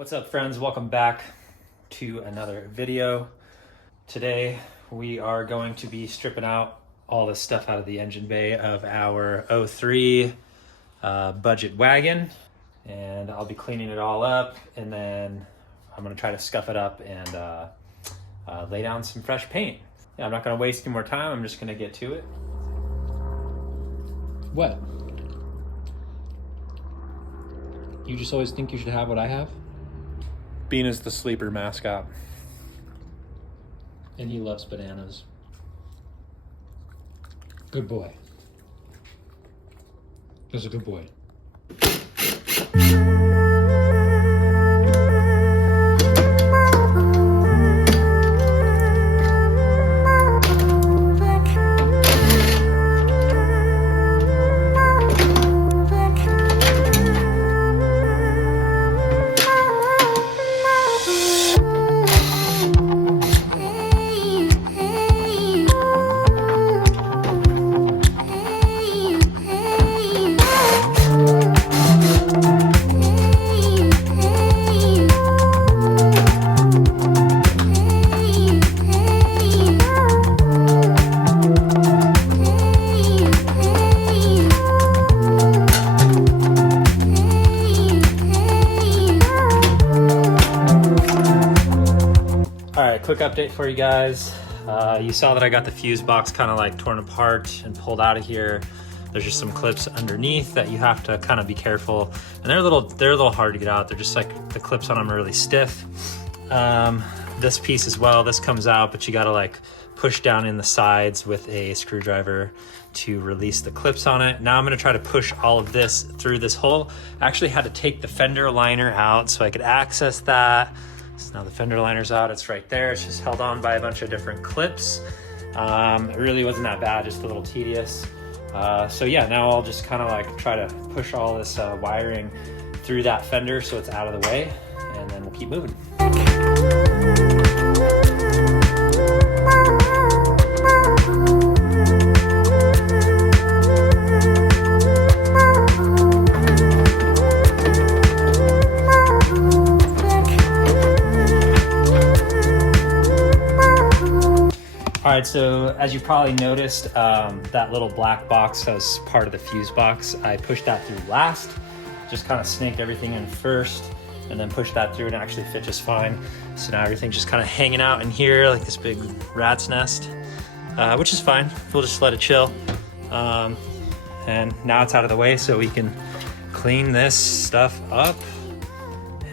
What's up, friends? Welcome back to another video. Today we are going to be stripping out all the stuff out of the engine bay of our 03 budget wagon, and I'll be cleaning it all up, and then I'm going to try to scuff it up and lay down some fresh paint. Yeah, I'm not going to waste any more time. I'm just going to get to it. What? You just always think you should have what I have? Bean is the sleeper mascot. And he loves bananas. Good boy. That's a good boy. Quick update for you guys. You saw that I got the fuse box kind of like torn apart and pulled out of here. There's just some clips underneath that you have to kind of be careful, and they're a little hard to get out. They're just like the clips on them are really stiff. This piece as well, this comes out, but you got to like push down in the sides with a screwdriver to release the clips on it. Now I'm going to try to push all of this through this hole. I actually had to take the fender liner out so I could access that. So now the fender liner's out, it's right there. It's just held on by a bunch of different clips. It really wasn't that bad, just a little tedious. So yeah, now I'll just kind of like try to push all this wiring through that fender so it's out of the way, and then we'll keep moving. All right, so as you probably noticed, that little black box that was part of the fuse box, I pushed that through last, just kind of snaked everything in first, and then pushed that through, and it actually fit just fine. So now everything's just kind of hanging out in here like this big rat's nest, which is fine. We'll just let it chill. And now it's out of the way, so we can clean this stuff up,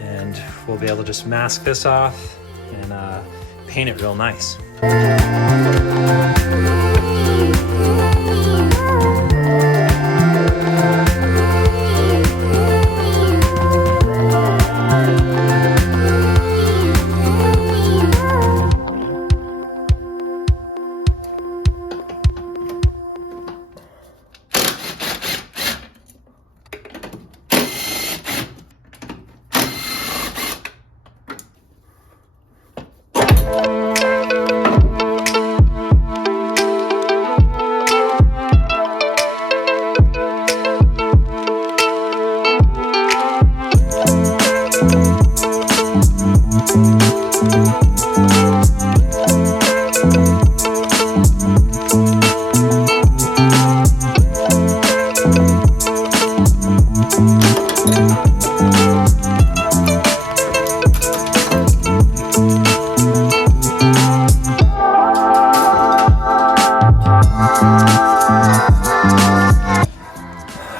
and we'll be able to just mask this off and paint it real nice.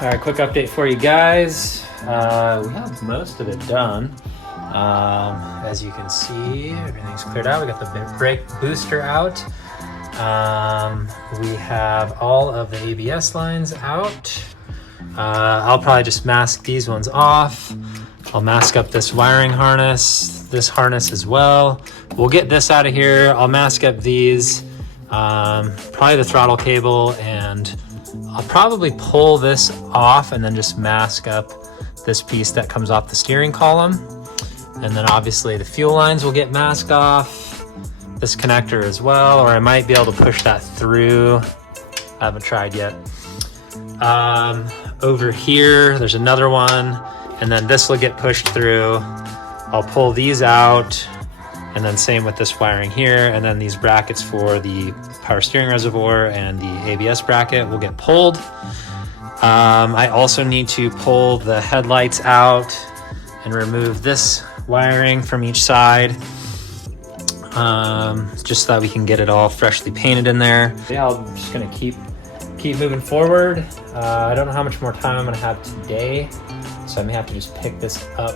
Alright, quick update for you guys. We have most of it done. As you can see, everything's cleared out. We got the brake booster out. We have all of the ABS lines out. I'll probably just mask these ones off. I'll mask up this wiring harness, this harness as well. We'll get this out of here. I'll mask up these, probably the throttle cable, and I'll probably pull this off and then just mask up this piece that comes off the steering column. And then obviously the fuel lines will get masked off, this connector as well, or I might be able to push that through. I haven't tried yet. Over here, there's another one, and then this will get pushed through. I'll pull these out, and then same with this wiring here, and then these brackets for the power steering reservoir and the ABS bracket will get pulled. I also need to pull the headlights out and remove this wiring from each side, just so that we can get it all freshly painted in there. Yeah, I'm just gonna keep moving forward. I don't know how much more time I'm gonna have today, so I may have to just pick this up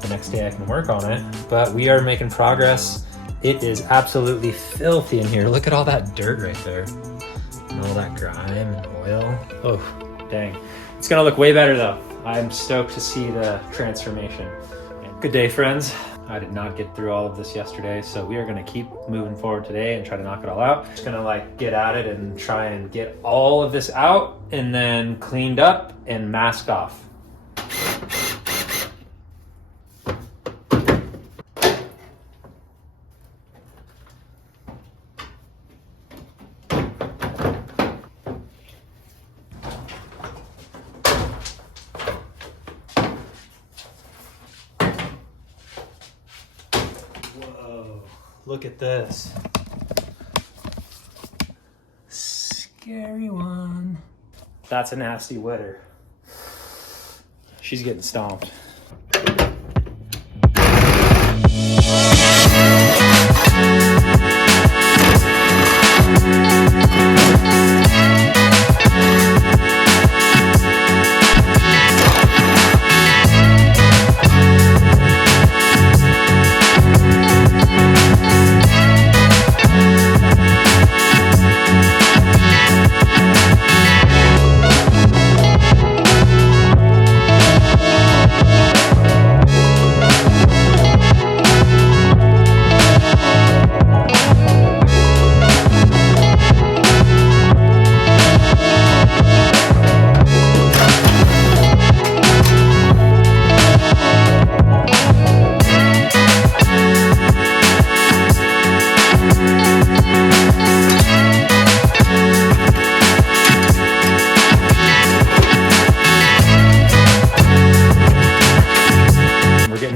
the next day I can work on it, but we are making progress. It is absolutely filthy in here. Look at all that dirt right there and all that grime and oil. Oh, dang. It's gonna look way better though. I'm stoked to see the transformation. Good day, friends. I did not get through all of this yesterday, so we are gonna keep moving forward today and try to knock it all out. Just gonna like get at it and try and get all of this out and then cleaned up and masked off. Look at this. Scary one. That's a nasty witter. She's getting stomped.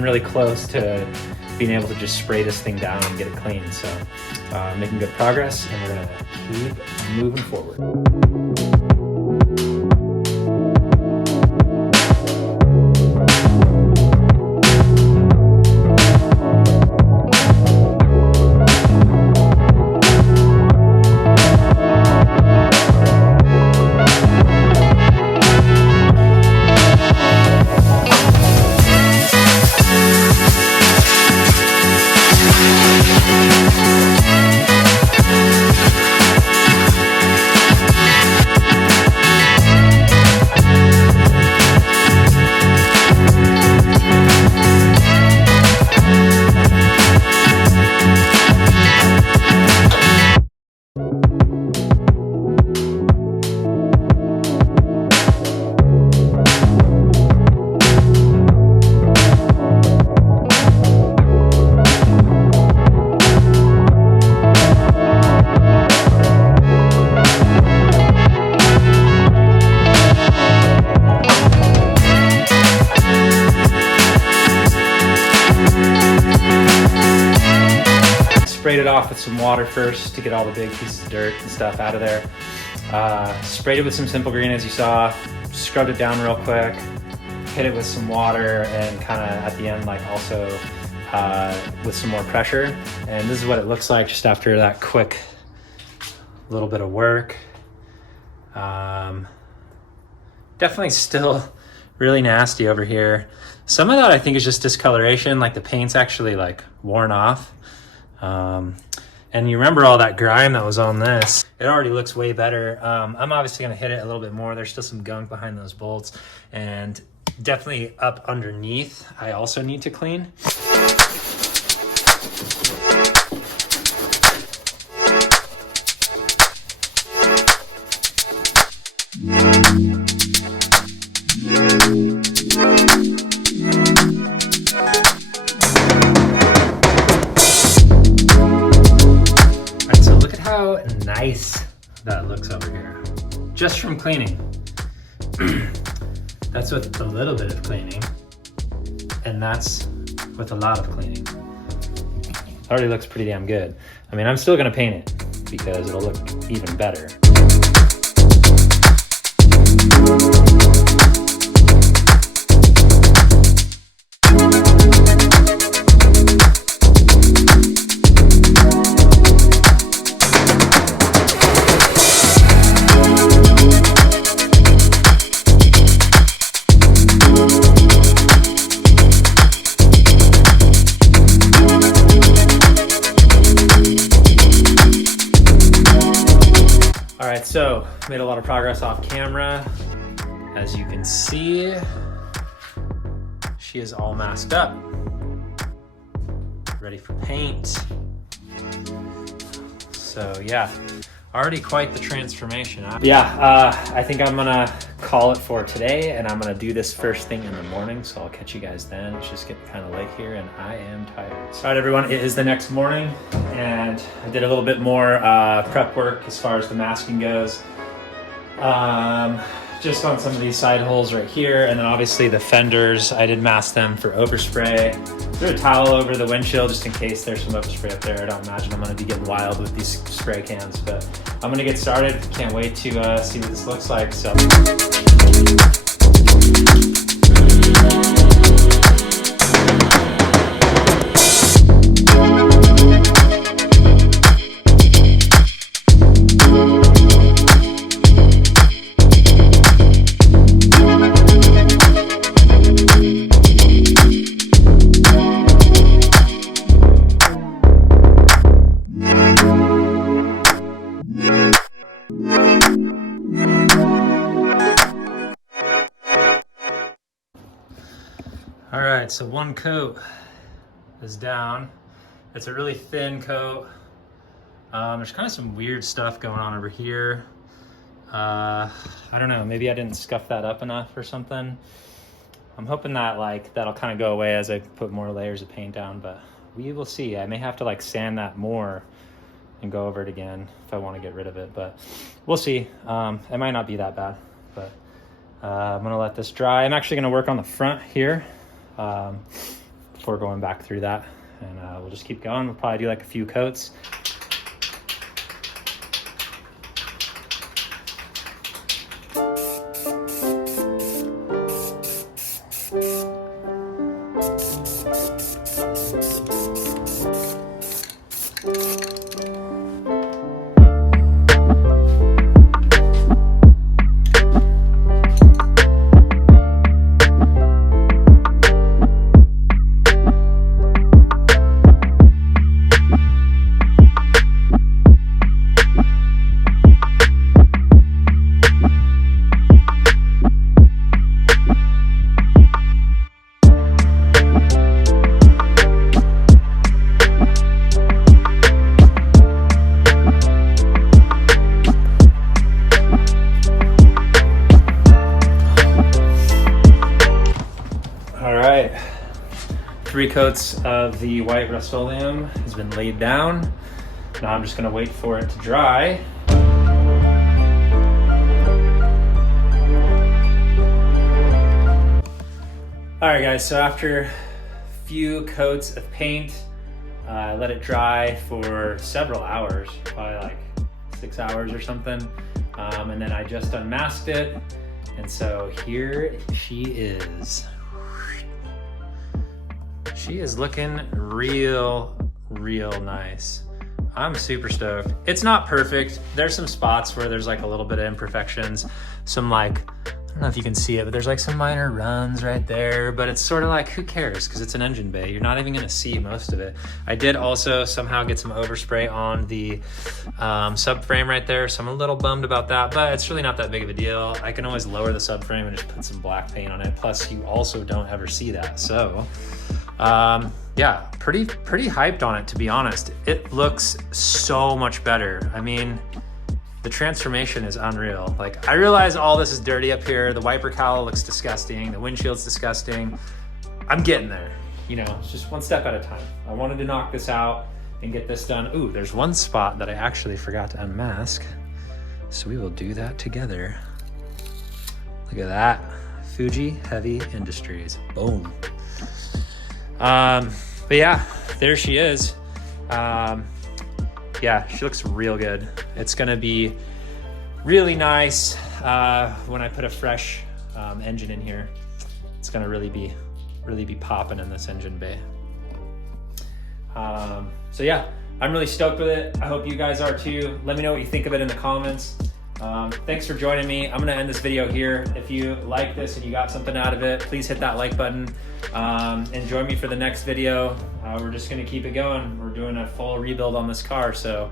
Really close to being able to just spray this thing down and get it clean. So making good progress, and we're gonna keep moving forward. Sprayed it off with some water first to get all the big pieces of dirt and stuff out of there. Sprayed it with some Simple Green, as you saw, scrubbed it down real quick, hit it with some water, and kind of at the end like also with some more pressure. And this is what it looks like just after that quick little bit of work. Definitely still really nasty over here. Some of that I think is just discoloration, like the paint's actually like worn off. And you remember all that grime that was on this. It already looks way better. I'm obviously gonna hit it a little bit more. There's still some gunk behind those bolts, and definitely up underneath I also need to clean. Nice that looks over here, just from cleaning. That's with a little bit of cleaning, and that's with a lot of cleaning. Already looks pretty damn good. I mean, I'm still gonna paint it because it'll look even better. So, made a lot of progress off camera. As you can see, she is all masked up, ready for paint. So yeah, already quite the transformation. I think I'm gonna call it for today, and I'm gonna do this first thing in the morning, so I'll catch you guys then. It's just getting kind of late here and I am tired. All right, everyone, it is the next morning, and I did a little bit more prep work as far as the masking goes. Just on some of these side holes right here, and then obviously the fenders, I did mask them for overspray. Threw a towel over the windshield just in case there's some overspray up there. I don't imagine I'm gonna be getting wild with these spray cans, but I'm gonna get started. Can't wait to see what this looks like. So. All right, so one coat is down. It's a really thin coat. There's kind of some weird stuff going on over here. I don't know, maybe I didn't scuff that up enough or something. I'm hoping that that'll kind of go away as I put more layers of paint down, but we will see. I may have to sand that more and go over it again if I want to get rid of it, but we'll see. It might not be that bad, but I'm gonna let this dry. I'm actually gonna work on the front here before going back through that, and we'll just keep going. We'll probably do a few coats. right, 3 coats of the white Rust-Oleum has been laid down. Now I'm just gonna wait for it to dry. All right guys, so after a few coats of paint, I let it dry for several hours, probably like 6 hours or something. And then I just unmasked it. And so here she is. She is looking real nice. I'm super stoked. It's not perfect. There's some spots where there's like a little bit of imperfections. Some like, I don't know if you can see it, but there's like some minor runs right there, but it's sort of like, who cares? Because it's an engine bay. You're not even gonna see most of it. I did also somehow get some overspray on the subframe right there, so I'm a little bummed about that, but it's really not that big of a deal. I can always lower the subframe and just put some black paint on it. Plus you also don't ever see that. So yeah, pretty hyped on it, to be honest. It looks so much better. I mean, the transformation is unreal. Like, I realize all this is dirty up here. The wiper cowl looks disgusting. The windshield's disgusting. I'm getting there. You know, it's just one step at a time. I wanted to knock this out and get this done. Ooh, there's one spot that I actually forgot to unmask. So we will do that together. Look at that. Fuji Heavy Industries. Boom. But yeah, there she is. Yeah, she looks real good. It's gonna be really nice when I put a fresh engine in here. It's gonna really be popping in this engine bay. So yeah, I'm really stoked with it. I hope you guys are too. Let me know what you think of it in the comments. Thanks for joining me. I'm gonna end this video here. If you like this and you got something out of it, please hit that like button and join me for the next video. We're just gonna keep it going. We're doing a full rebuild on this car. So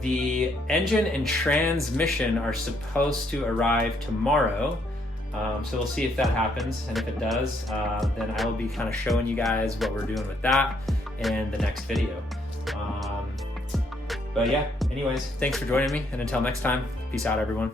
the engine and transmission are supposed to arrive tomorrow. So we'll see if that happens, and if it does, then I will be kind of showing you guys what we're doing with that in the next video. But yeah, anyways, thanks for joining me, and until next time, peace out, everyone.